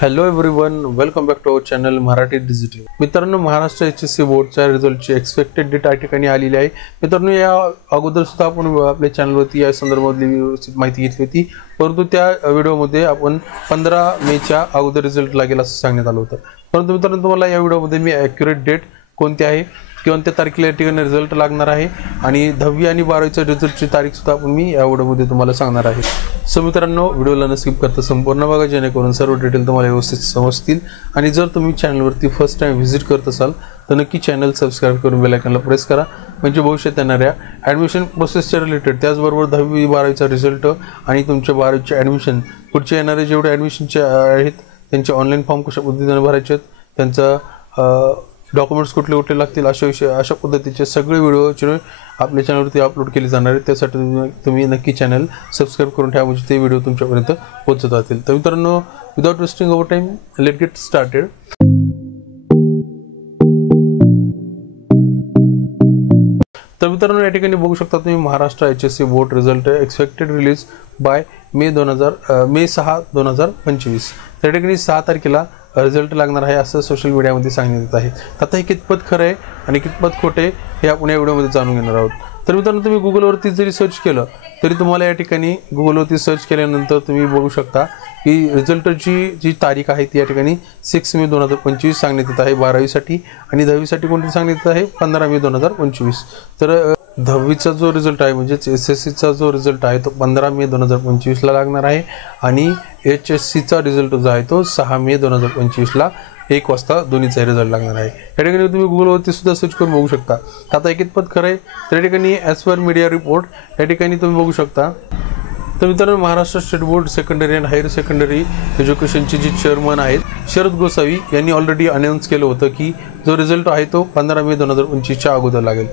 Hello everyone, welcome back to our channel Marathi digital. मित्रांनो, Maharashtra HSC बोर्डच्या रिझल्टची expected date या ठिकाणी आलेली आहे. मित्रांनो, या अगोदर सुद्धा आपण आपल्या चॅनलवरती या संदर्भातली व्यवस्थित माहिती घेतली होती, परंतु त्या व्हिडिओमध्ये आपण 15 मेच्या अगोदर रिझल्ट लागेल असं सांगण्यात आलं होतं. परंतु मित्रांनो, तुम्हाला या व्हिडिओमध्ये मी ॲक्युरेट डेट कोणती आहे, कोणत्या तारखेला या ठिकाणी रिझल्ट लागणार आहे आणि 10वी आणि 12वीच्या रिझल्टची तारीख सुद्धा आपण मी या व्हिडिओमध्ये तुम्हाला सांगणार आहे. सो मित्रांनो, व्हिडिओला न स्किप करता संपूर्ण बघा, जेणेकरून सर्व डिटेल तुम्हाला व्यवस्थित समजतील. आणि जर तुम्ही चॅनलवरती फर्स्ट टाइम व्हिजिट करत असाल तर नक्की चॅनल सबस्क्राईब करून बेल आयकॉनला प्रेस करा, म्हणजे भविष्यात येणाऱ्या ॲडमिशन प्रोसेसच्या रिलेटेड, त्याचबरोबर 10वी 12वीचा रिझल्ट आणि तुमच्या 12वीचे ॲडमिशन, पुढचे येणारे जेवढे ॲडमिशनचे आहेत त्यांचे ऑनलाईन फॉर्म कशा पद्धतीने भरायचे आहेत, त्यांचा डॉक्युमेंट्स कुठले कुठले लागतील, अशा पद्धतीचे सगळे व्हिडिओ आपल्या चॅनलवरती अपलोड केले जाणार आहेत. त्यासाठी तुम्ही नक्की चॅनल सबस्क्राईब करून ठेवा, म्हणजे ते व्हिडिओ तुमच्यापर्यंत पोहोचत राहतील. तर मित्रांनो, without wasting over time, let get started. तर मित्रांनो, या ठिकाणी बघू शकता तुम्ही Maharashtra HSC board result expected release by May 6, 2025. त्या ठिकाणी 6 तारखेला रिझल्ट लागणार आहे असं सोशल मीडियामध्ये सांगण्यात येत आहे. आता हे कितपत खरं आहे आणि कितपत खोटे हे आपण या व्हिडिओमध्ये जाणून घेणार आहोत. तर मित्रांनो, तुम्ही गुगलवरती जरी सर्च केलं तरी तुम्हाला या ठिकाणी गुगलवरती सर्च केल्यानंतर तुम्ही बघू शकता की रिझल्टची जी तारीख आहे ती या ठिकाणी 6 मे 2025 सांगण्यात येत आहे 12वीसाठी, आणि 10वीसाठी कोणती सांगण्यात येत आहे 15 मे 2025. तर 10वीचा जो रिझल्ट आहे म्हणजेच SSCचा जो रिझल्ट आहे तो 15 मे 2025ला लागणार आहे, आणि HSCचा रिझल्ट जो आहे तो 6 मे 2025ला 1 वाजता दोन्हीचा रिझल्ट लागणार आहे. या ठिकाणी तुम्ही गुगलवरती सुद्धा सर्च करून बघू शकता. आता हे कितपत खरं आहे, त्या ठिकाणी ॲज पर मीडिया रिपोर्ट या ठिकाणी तुम्ही बघू शकता. तर मित्रांनो, Maharashtra state board secondary and higher secondary एज्युकेशनचे जे चेअरमन आहेत शरद गोसावी यांनी ऑलरेडी अनाऊन्स केलं होतं की जो रिझल्ट आहे तो 15 मे 2025च्या अगोदर लागेल.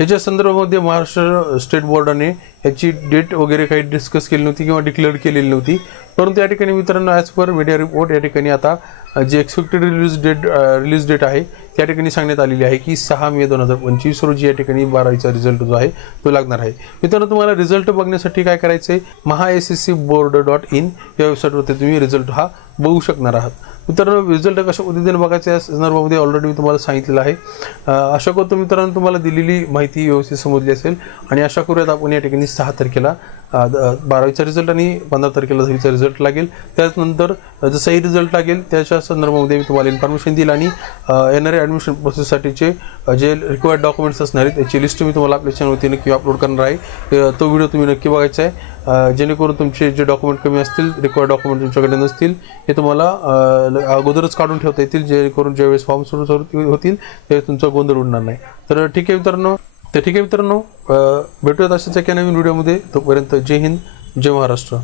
याच्या संदर्भामध्ये महाराष्ट्र स्टेट बोर्डाने याची डेट वगैरे काही डिस्कस केली नव्हती किंवा डिक्लेअर केलेली नव्हती. परंतु या ठिकाणी मित्रांनो, ॲज पर मीडिया रिपोर्ट या ठिकाणी आता जी एक्सपेक्टेड रिलीज डेट आहे त्या ठिकाणी सांगण्यात आलेली आहे की 6 मे 2025 रोजी या ठिकाणी 12वीचा रिझल्ट जो आहे तो लागणार आहे. मित्रांनो, तुम्हाला रिझल्ट बघण्यासाठी काय करायचं आहे, MahaSSCBoard.in या वेबसाईटवरती तुम्ही रिझल्ट हा बघू शकणार आहात. मित्रांनो, रिझल्ट कशा पद्धतीने बघायचं या संदर्भामध्ये ऑलरेडी मी तुम्हाला सांगितलेलं आहे. आशा करतो मित्रांनो तुम्हाला दिलेली माहिती व्यवस्थित समजली असेल, आणि आशा करूयात आपण या ठिकाणी 6 तारखेला 12वीचा रिझल्ट आणि 15 तारखेला 10वीचा रिझल्ट लागेल. त्यानंतर जसाही रिझल्ट लागेल त्याच्या संदर्भामध्ये मी तुम्हाला इन्फॉर्मेशन देईल, आणि येणाऱ्या ॲडमिशन प्रोसेससाठीचे जे रिक्वायर्ड डॉक्युमेंट्स असणार आहेत त्याची लिस्ट मी तुम्हाला आपल्या चॅनलवरती नक्की अपलोड करणार आहे. तो व्हिडिओ तुम्ही नक्की बघायचा आहे, जेणेकरून तुमचे जे डॉक्युमेंट कमी असतील, रिक्वायर्ड डॉक्युमेंट तुमच्याकडे नसतील, हे तुम्हाला अगोदरच काढून ठेवता येतील, जेणेकरून ज्यावेळेस फॉर्म सुरू होतील त्यावेळेस तुमचा गोंधळ उडणार नाही. तर ठीक आहे मित्रांनो, भेटूयात अशाच एका नवीन व्हिडिओमध्ये. तोपर्यंत जय हिंद, जय महाराष्ट्र.